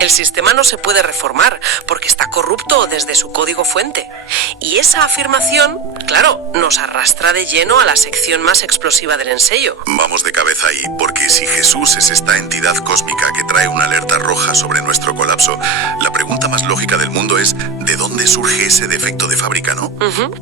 El sistema no se puede reformar porque está corrupto desde su código fuente. Y esa afirmación, claro, nos arrastra de lleno a la sección más explosiva del ensayo. Vamos de cabeza ahí, porque si Jesús es esta entidad cósmica que trae una alerta roja sobre nuestro colapso, la pregunta más lógica del mundo es ¿de dónde surge ese defecto de fábrica, no?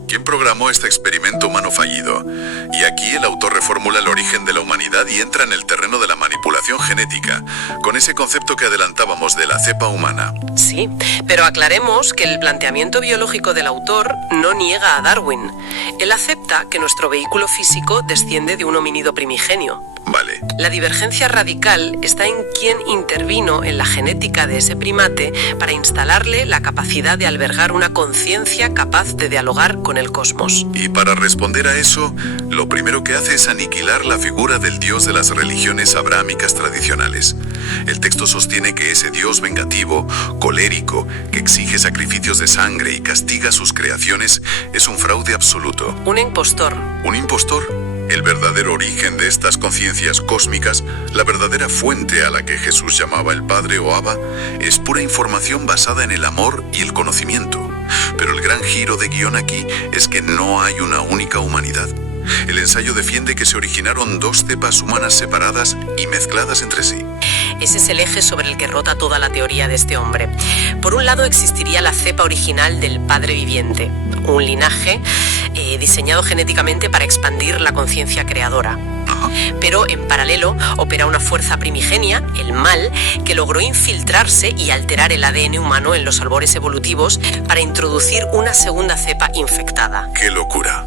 ¿Quién programó este experimento humano fallido? Y aquí el autor reformula el origen de la humanidad y entra en el terreno de la manipulación genética, con ese concepto que adelantábamos de la cepa humana. Sí, pero aclaremos que el planteamiento biológico del autor no niega a Darwin. Él acepta que nuestro vehículo físico desciende de un homínido primigenio. Vale. La divergencia radical está en quién intervino en la genética de ese primate para instalarle la capacidad de albergar una conciencia capaz de dialogar con el cosmos. Y para responder a eso, lo primero que hace es aniquilar la figura del dios de las religiones abrahámicas tradicionales. El texto sostiene que ese dios vengativo, colérico, que exige sacrificios de sangre y castiga sus creaciones, es un fraude absoluto. Un impostor. ¿Un impostor? El verdadero origen de estas conciencias cósmicas, la verdadera fuente a la que Jesús llamaba el Padre o Abba, es pura información basada en el amor y el conocimiento. Pero el gran giro de guión aquí es que no hay una única humanidad. El ensayo defiende que se originaron dos cepas humanas separadas y mezcladas entre sí. Ese es el eje sobre el que rota toda la teoría de este hombre. Por un lado existiría la cepa original del Padre viviente, un linaje diseñado genéticamente para expandir la conciencia creadora. Pero en paralelo opera una fuerza primigenia, el mal, que logró infiltrarse y alterar el ADN humano en los albores evolutivos para introducir una segunda cepa infectada. ¡Qué locura!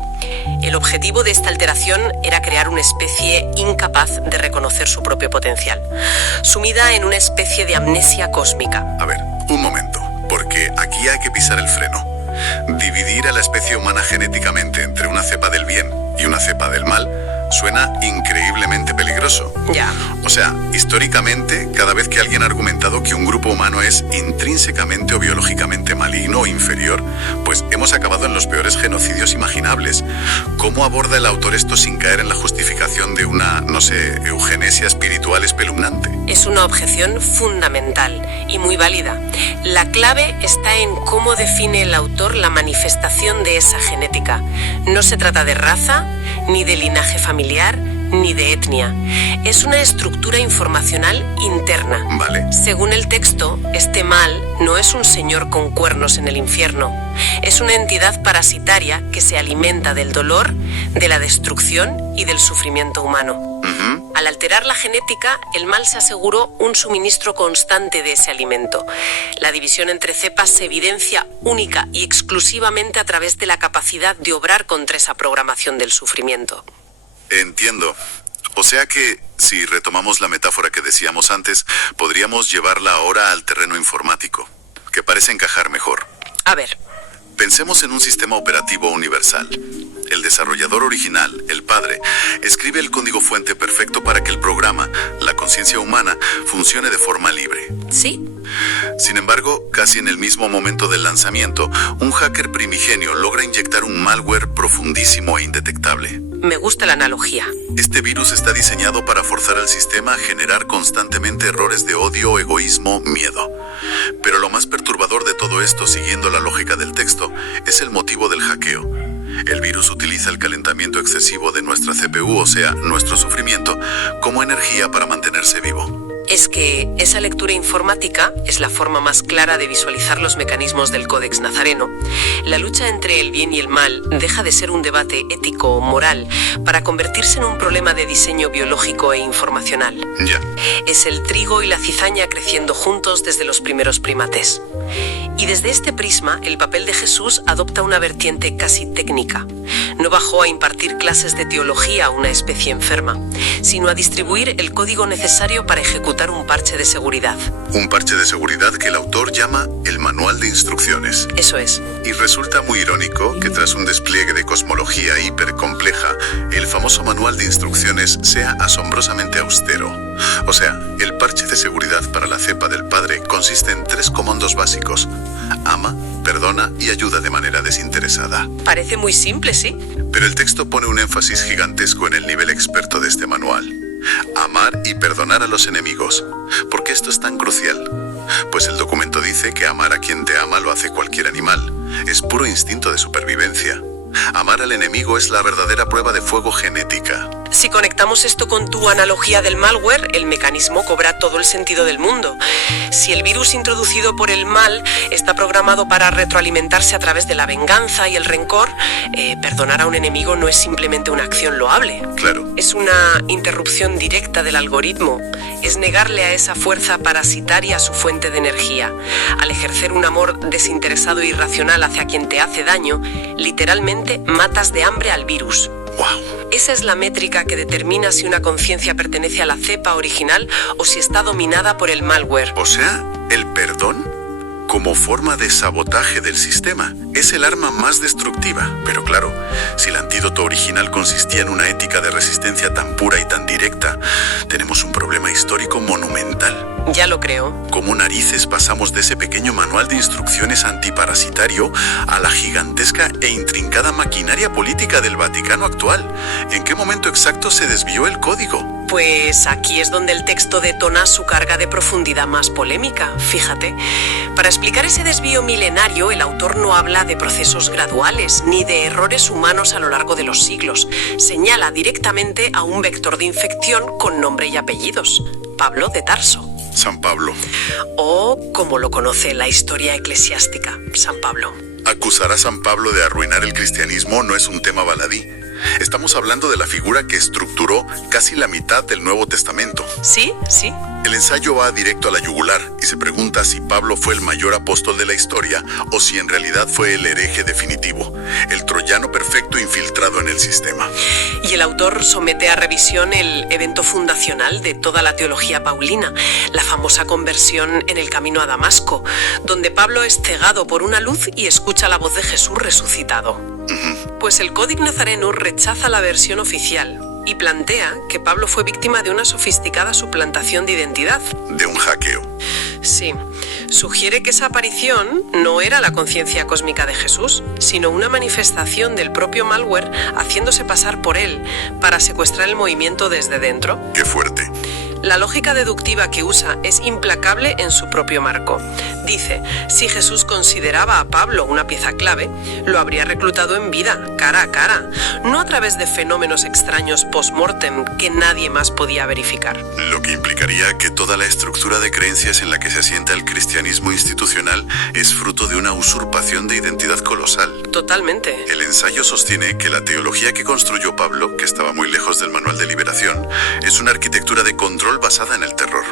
El objetivo de esta alteración era crear una especie incapaz de reconocer su propio potencial, sumida en una especie de amnesia cósmica. A ver, un momento, porque aquí hay que pisar el freno. Dividir a la especie humana genéticamente entre una cepa del bien y una cepa del mal suena increíblemente peligroso. Ya. O sea, históricamente, cada vez que alguien ha argumentado que un grupo humano es intrínsecamente o biológicamente maligno o inferior, pues hemos acabado en los peores genocidios imaginables. ¿Cómo aborda el autor esto sin caer en la justificación de una, no sé, eugenesia espiritual espeluznante? Es una objeción fundamental y muy válida. La clave está en cómo define el autor la manifestación de esa genética. No se trata de raza, ni de linaje familiar, ni de etnia. Es una estructura informacional interna. Vale. Según el texto, este mal no es un señor con cuernos en el infierno. Es una entidad parasitaria que se alimenta del dolor, de la destrucción y del sufrimiento humano. Al alterar la genética, el mal se aseguró un suministro constante de ese alimento. La división entre cepas se evidencia única y exclusivamente a través de la capacidad de obrar contra esa programación del sufrimiento. Entiendo. O sea que, si retomamos la metáfora que decíamos antes, podríamos llevarla ahora al terreno informático, que parece encajar mejor. A ver. Pensemos en un sistema operativo universal. El desarrollador original, el padre, escribe el código fuente perfecto para que el programa, la conciencia humana, funcione de forma libre. ¿Sí? Sin embargo, casi en el mismo momento del lanzamiento, un hacker primigenio logra inyectar un malware profundísimo e indetectable. Me gusta la analogía. Este virus está diseñado para forzar al sistema a generar constantemente errores de odio, egoísmo, miedo. Pero lo más perturbador de todo esto, siguiendo la lógica del texto, es el motivo del hackeo. El virus utiliza el calentamiento excesivo de nuestra CPU, o sea, nuestro sufrimiento, como energía para mantenerse vivo. Es que esa lectura informática es la forma más clara de visualizar los mecanismos del Códex Nazareno. La lucha entre el bien y el mal deja de ser un debate ético o moral para convertirse en un problema de diseño biológico e informacional. Ya. Es el trigo y la cizaña creciendo juntos desde los primeros primates. Y desde este prisma, el papel de Jesús adopta una vertiente casi técnica. No bajó a impartir clases de teología a una especie enferma, sino a distribuir el código necesario para ejecutar un parche de seguridad. Un parche de seguridad que el autor llama el Manual de Instrucciones. Eso es. Y resulta muy irónico que tras un despliegue de cosmología hipercompleja, el famoso Manual de Instrucciones sea asombrosamente austero. O sea, el parche de seguridad para la cepa del padre consiste en 3 comandos básicos: ama, perdona y ayuda de manera desinteresada. Parece muy simple, ¿sí? Pero el texto pone un énfasis gigantesco en el nivel experto de este manual. Amar y perdonar a los enemigos. ¿Por qué esto es tan crucial? Pues el documento dice que amar a quien te ama lo hace cualquier animal. Es puro instinto de supervivencia. Amar al enemigo es la verdadera prueba de fuego genética. Si conectamos esto con tu analogía del malware, el mecanismo cobra todo el sentido del mundo. Si el virus introducido por el mal está programado para retroalimentarse a través de la venganza y el rencor, perdonar a un enemigo no es simplemente una acción loable. Claro. Es una interrupción directa del algoritmo. Es negarle a esa fuerza parasitaria su fuente de energía. Al ejercer un amor desinteresado e irracional hacia quien te hace daño, literalmente matas de hambre al virus. ¡Wow! Esa es la métrica que determina si una conciencia pertenece a la cepa original o si está dominada por el malware. O sea, el perdón, como forma de sabotaje del sistema, es el arma más destructiva. Pero claro, si el antídoto original consistía en una ética de resistencia tan pura y tan directa, tenemos un problema histórico monumental. Ya lo creo. ¿Cómo narices pasamos de ese pequeño manual de instrucciones antiparasitario a la gigantesca e intrincada maquinaria política del Vaticano actual? ¿En qué momento exacto se desvió el código? Pues aquí es donde el texto detona su carga de profundidad más polémica, fíjate. Para explicar ese desvío milenario, el autor no habla de procesos graduales ni de errores humanos a lo largo de los siglos. Señala directamente a un vector de infección con nombre y apellidos: Pablo de Tarso. San Pablo. O, como lo conoce la historia eclesiástica, San Pablo. Acusar a San Pablo de arruinar el cristianismo no es un tema baladí. Estamos hablando de la figura que estructuró casi la mitad del Nuevo Testamento. Sí. El ensayo va directo a la yugular y se pregunta si Pablo fue el mayor apóstol de la historia o si en realidad fue el hereje definitivo, el troyano perfecto infiltrado en el sistema. Y el autor somete a revisión el evento fundacional de toda la teología paulina, la famosa conversión en el camino a Damasco, donde Pablo es cegado por una luz y escucha la voz de Jesús resucitado. Pues el Códice Nazarenus rechaza la versión oficial y plantea que Pablo fue víctima de una sofisticada suplantación de identidad. De un hackeo. Sí. Sugiere que esa aparición no era la conciencia cósmica de Jesús, sino una manifestación del propio malware haciéndose pasar por él para secuestrar el movimiento desde dentro. ¡Qué fuerte! La lógica deductiva que usa es implacable en su propio marco. Dice, si Jesús consideraba a Pablo una pieza clave, lo habría reclutado en vida, cara a cara, no a través de fenómenos extraños post-mortem que nadie más podía verificar. Lo que implicaría que toda la estructura de creencias en la que se asienta el cristianismo institucional es fruto de una usurpación de identidad colosal. Totalmente. El ensayo sostiene que la teología que construyó Pablo, que estaba muy lejos del manual de liberación, es una arquitectura de control basada en el terror.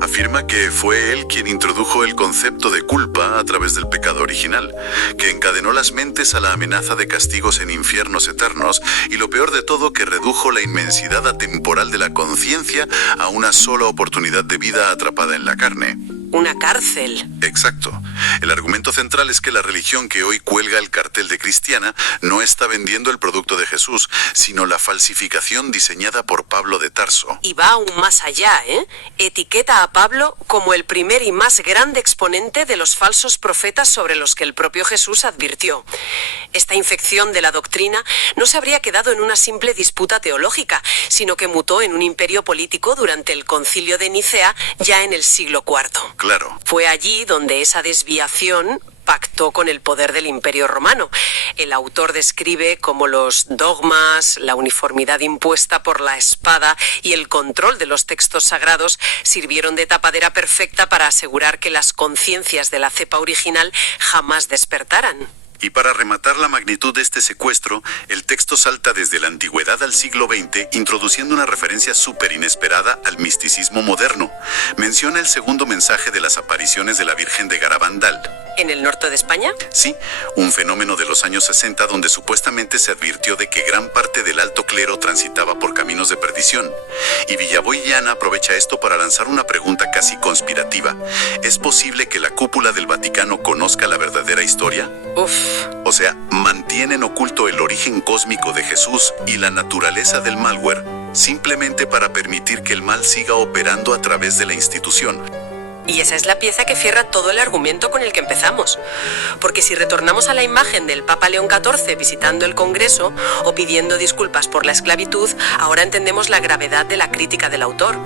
Afirma que fue él quien introdujo el concepto de culpa a través del pecado original, que encadenó las mentes a la amenaza de castigos en infiernos eternos y lo peor de todo, que redujo la inmensidad atemporal de la conciencia a una sola oportunidad de vida atrapada en la carne. Una cárcel. Exacto. El argumento central es que la religión que hoy cuelga el cartel de cristiana no está vendiendo el producto de Jesús, sino la falsificación diseñada por Pablo de Tarso. Y va aún más allá, ¿eh? Etiqueta a Pablo como el primer y más grande exponente de los falsos profetas sobre los que el propio Jesús advirtió. Esta infección de la doctrina no se habría quedado en una simple disputa teológica, sino que mutó en un imperio político durante el Concilio de Nicea ya en el siglo IV. Claro. Fue allí donde esa desviación pactó con el poder del Imperio Romano. El autor describe cómo los dogmas, la uniformidad impuesta por la espada y el control de los textos sagrados sirvieron de tapadera perfecta para asegurar que las conciencias de la cepa original jamás despertaran. Y para rematar la magnitud de este secuestro, el texto salta desde la antigüedad al siglo XX, introduciendo una referencia súper inesperada al misticismo moderno. Menciona el segundo mensaje de las apariciones de la Virgen de Garabandal. ¿En el norte de España? Sí, un fenómeno de los años 60 donde supuestamente se advirtió de que gran parte del alto clero transitaba por caminos de perdición. Y Villaboyana aprovecha esto para lanzar una pregunta casi conspirativa. ¿Es posible que la cúpula del Vaticano conozca la verdadera historia? O sea, ¿mantienen oculto el origen cósmico de Jesús y la naturaleza del malware simplemente para permitir que el mal siga operando a través de la institución? Y esa es la pieza que cierra todo el argumento con el que empezamos. Porque si retornamos a la imagen del Papa León XIV visitando el Congreso o pidiendo disculpas por la esclavitud, ahora entendemos la gravedad de la crítica del autor.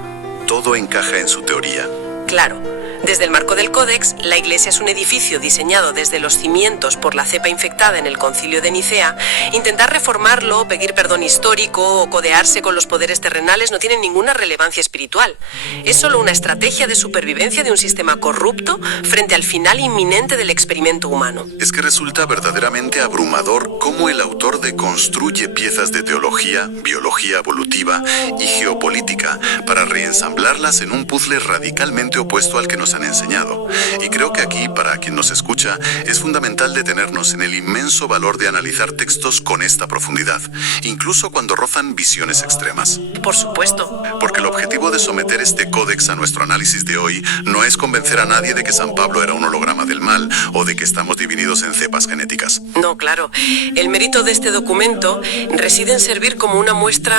Todo encaja en su teoría. Claro, Desde el marco del Códex, la Iglesia es un edificio diseñado desde los cimientos por la cepa infectada en el Concilio de Nicea. Intentar reformarlo, pedir perdón histórico o codearse con los poderes terrenales no tiene ninguna relevancia espiritual. Es solo una estrategia de supervivencia de un sistema corrupto frente al final inminente del experimento humano. Es que resulta verdaderamente abrumador cómo el autor deconstruye piezas de teología, biología evolutiva y geopolítica para reensamblarlas en un puzzle radicalmente opuesto al que nos han enseñado. Y creo que aquí, para quien nos escucha, es fundamental detenernos en el inmenso valor de analizar textos con esta profundidad, incluso cuando rozan visiones extremas. Por supuesto. Porque el objetivo de someter este códex a nuestro análisis de hoy no es convencer a nadie de que San Pablo era un holograma del mal o de que estamos divididos en cepas genéticas. No, claro. El mérito de este documento reside en servir como una muestra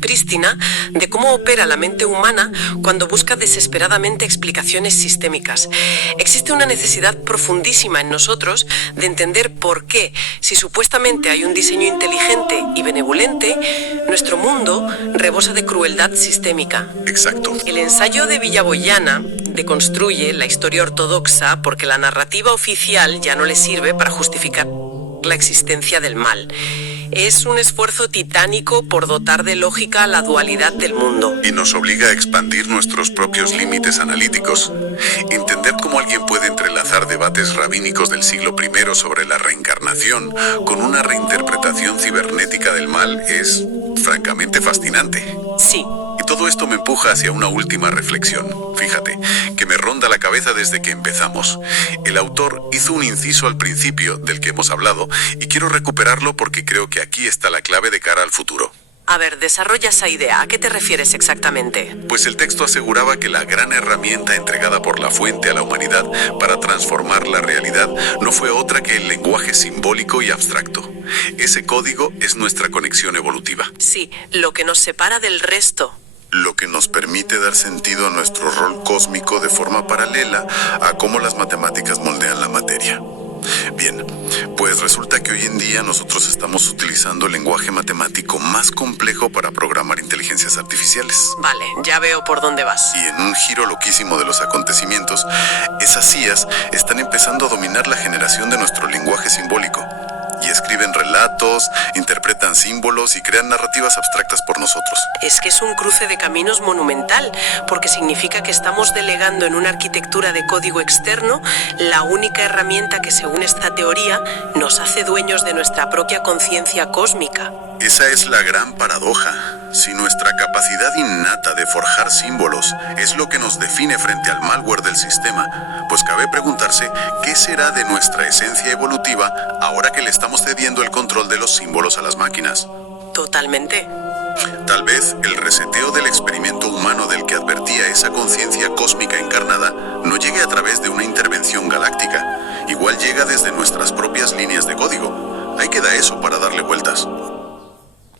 prístina de cómo opera la mente humana cuando busca desesperadamente explicaciones sistémicas. Existe una necesidad profundísima en nosotros de entender por qué, si supuestamente hay un diseño inteligente y benevolente, nuestro mundo rebosa de crueldad sistémica. Exacto. El ensayo de Villaboyana deconstruye la historia ortodoxa porque la narrativa oficial ya no le sirve para justificar la existencia del mal. Es un esfuerzo titánico por dotar de lógica la dualidad del mundo. Y nos obliga a expandir nuestros propios límites analíticos. Entender cómo alguien puede entrelazar debates rabínicos del siglo I sobre la reencarnación con una reinterpretación cibernética del mal es francamente fascinante. Sí. Y todo esto me empuja hacia una última reflexión, fíjate, que me ronda la cabeza desde que empezamos. El autor hizo un inciso al principio del que hemos hablado y quiero recuperarlo porque creo que aquí está la clave de cara al futuro. A ver, desarrolla esa idea. ¿A qué te refieres exactamente? Pues el texto aseguraba que la gran herramienta entregada por la fuente a la humanidad para transformar la realidad no fue otra que el lenguaje simbólico y abstracto. Ese código es nuestra conexión evolutiva. Sí, lo que nos separa del resto. Lo que nos permite dar sentido a nuestro rol cósmico de forma paralela a cómo las matemáticas moldean la materia. Bien, pues resulta que hoy en día nosotros estamos utilizando el lenguaje matemático más complejo para programar inteligencias artificiales. Vale, ya veo por dónde vas. Y en un giro loquísimo de los acontecimientos, esas IAs están empezando a dominar la generación de nuestro lenguaje simbólico. Y escriben relatos, interpretan símbolos y crean narrativas abstractas por nosotros. Es que es un cruce de caminos monumental, porque significa que estamos delegando en una arquitectura de código externo la única herramienta que, según esta teoría, nos hace dueños de nuestra propia conciencia cósmica. Esa es la gran paradoja. Si nuestra capacidad innata de forjar símbolos es lo que nos define frente al malware del sistema, pues cabe preguntarse qué será de nuestra esencia evolutiva ahora que le estamos cediendo el control de los símbolos a las máquinas. Totalmente. Tal vez el reseteo del experimento humano del que advertía esa conciencia cósmica encarnada no llegue a través de una intervención galáctica. Igual llega desde nuestras propias líneas de código. Ahí queda eso para darle vueltas.